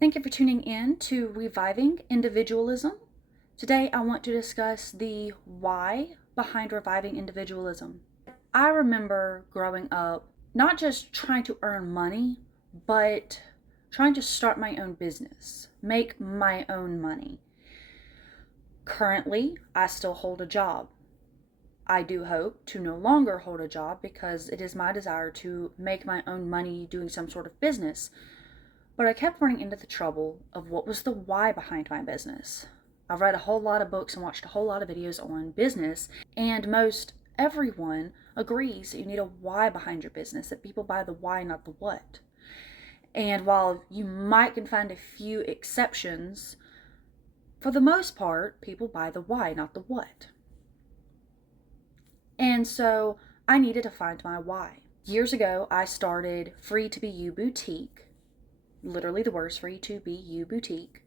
Thank you for tuning in to Reviving Individualism. Today I want to discuss the why behind reviving individualism. I remember growing up not just trying to earn money, but trying to start my own business, make my own money. Currently, I still hold a job. I do hope to no longer hold a job because it is my desire to make my own money doing some sort of business. But I kept running into the trouble of what was the why behind my business. I've read a whole lot of books and watched a whole lot of videos on business, and most everyone agrees that you need a why behind your business, that people buy the why, not the what. And while you might can find a few exceptions, for the most part, people buy the why, not the what. And so I needed to find my why. Years ago, I started Free to Be You Boutique, literally the words Free to Be You Boutique,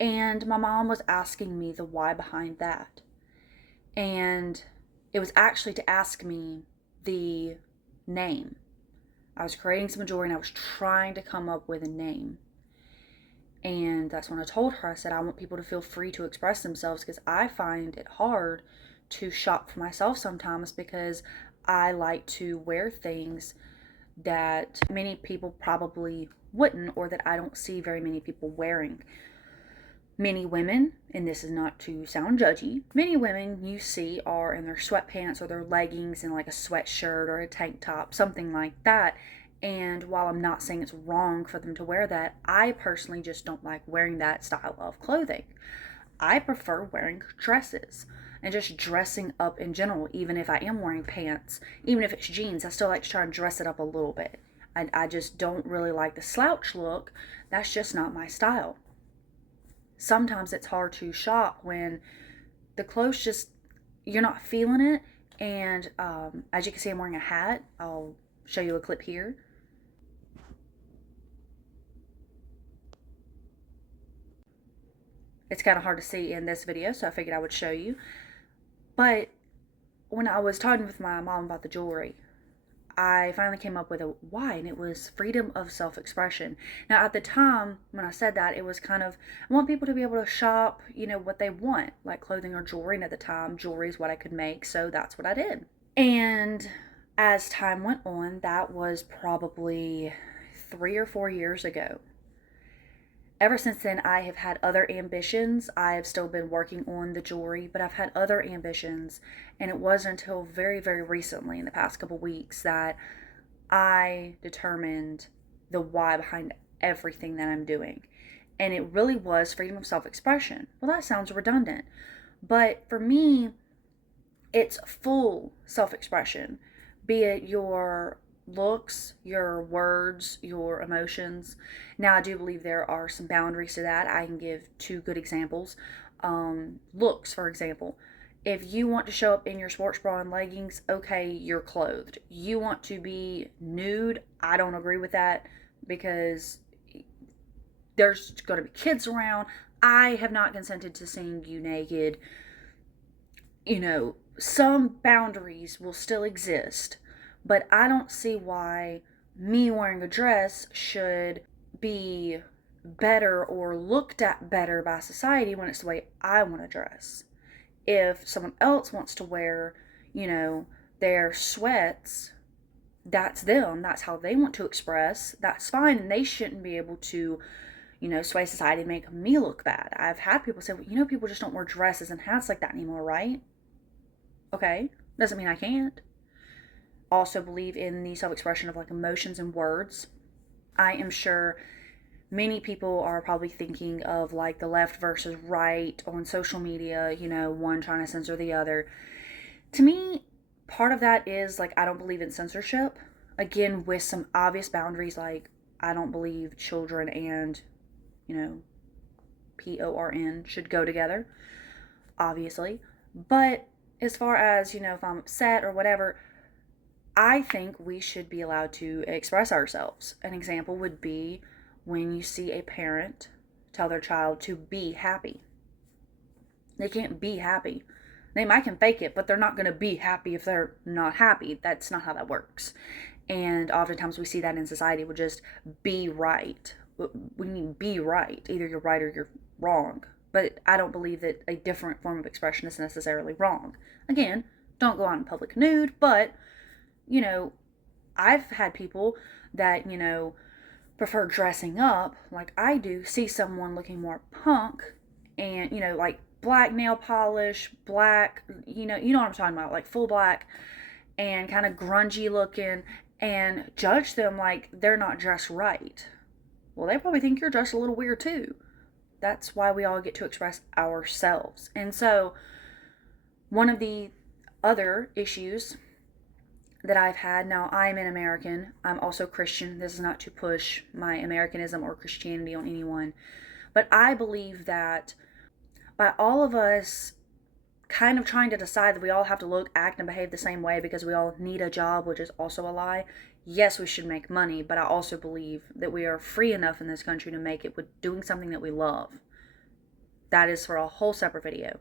and my mom was asking me the why behind that. And it was actually to ask me the name. I was creating some jewelry and I was trying to come up with a name. And that's when I told her, I said, I want people to feel free to express themselves because I find it hard to shop for myself sometimes because I like to wear things that many people probably wouldn't, or that I don't see very many people wearing. Many women, and this is not to sound judgy, many women you see are in their sweatpants or their leggings and like a sweatshirt or a tank top, something like that. And while I'm not saying it's wrong for them to wear that, I personally just don't like wearing that style of clothing. I prefer wearing dresses and just dressing up in general. Even if I am wearing pants, even if it's jeans, I still like to try and dress it up a little bit. I just don't really like the slouch look. That's just not my style. Sometimes it's hard to shop when the clothes just, you're not feeling it. And as you can see, I'm wearing a hat. I'll show you a clip here. It's kind of hard to see in this video, so I figured I would show you. But when I was talking with my mom about the jewelry, I finally came up with a why, and it was freedom of self-expression. Now, at the time when I said that, it was kind of, I want people to be able to shop, what they want, like clothing or jewelry. And at the time, jewelry is what I could make, so that's what I did. And as time went on, that was probably 3 or 4 years ago. Ever since then, I have had other ambitions. I have still been working on the jewelry, but I've had other ambitions. And it wasn't until very, very recently, in the past couple weeks, that I determined the why behind everything that I'm doing. And it really was freedom of self-expression. Well, that sounds redundant. But for me, it's full self-expression, be it your looks, your words, your emotions. Now, I do believe there are some boundaries to that. I can give two good examples. Looks, for example. If you want to show up in your sports bra and leggings, okay, you're clothed. You want to be nude, I don't agree with that because there's going to be kids around. I have not consented to seeing you naked. Some boundaries will still exist. But I don't see why me wearing a dress should be better or looked at better by society when it's the way I want to dress. If someone else wants to wear, their sweats, that's them. That's how they want to express. That's fine. And they shouldn't be able to, sway society and make me look bad. I've had people say, well, people just don't wear dresses and hats like that anymore, right? Okay. Doesn't mean I can't. Also believe in the self-expression of like emotions and words. I am sure many people are probably thinking of like the left versus right on social media, one trying to censor the other. To me, part of that is like, I don't believe in censorship. Again, with some obvious boundaries, like I don't believe children and, PORN should go together, obviously. But as far as, if I'm upset or whatever, I think we should be allowed to express ourselves. An example would be when you see a parent tell their child to be happy. They can't be happy. They might can fake it, but they're not going to be happy if they're not happy. That's not how that works. And oftentimes we see that in society with just be right. we need to be right. Either you're right or you're wrong. But I don't believe that a different form of expression is necessarily wrong. Again, don't go out in public nude, but, you know, I've had people that, prefer dressing up like I do, see someone looking more punk and, like black nail polish, black, you know what I'm talking about, like full black and kind of grungy looking, and judge them like they're not dressed right. Well, they probably think you're dressed a little weird too. That's why we all get to express ourselves. And so, one of the other issues that I've had, now I'm an American, I'm also Christian. This is not to push my Americanism or Christianity on anyone, but I believe that by all of us kind of trying to decide that we all have to look, act, and behave the same way because we all need a job, which is also a lie. Yes, we should make money, but I also believe that we are free enough in this country to make it with doing something that we love. That is for a whole separate video,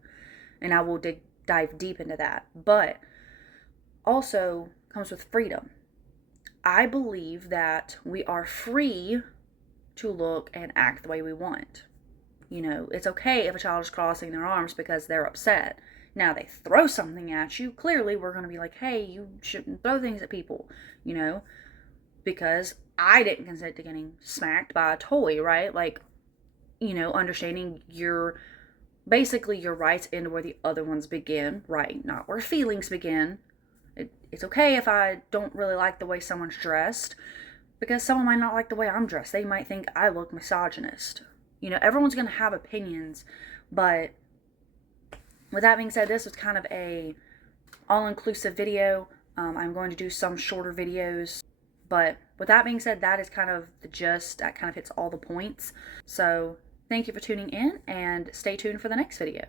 and I will dive deep into that. But also comes with freedom. I believe that we are free to look and act the way we want. It's okay if a child is crossing their arms because they're upset. Now they throw something at you, clearly we're going to be like, hey, you shouldn't throw things at people, because I didn't consent to getting smacked by a toy, right? Like, understanding basically your rights end where the other ones begin, right? Not where feelings begin. It's okay if I don't really like the way someone's dressed, because someone might not like the way I'm dressed. They might think I look misogynist. Everyone's going to have opinions, but with that being said, this was kind of a all-inclusive video. I'm going to do some shorter videos, but with that being said, that is kind of the gist. That kind of hits all the points. So thank you for tuning in, and stay tuned for the next video.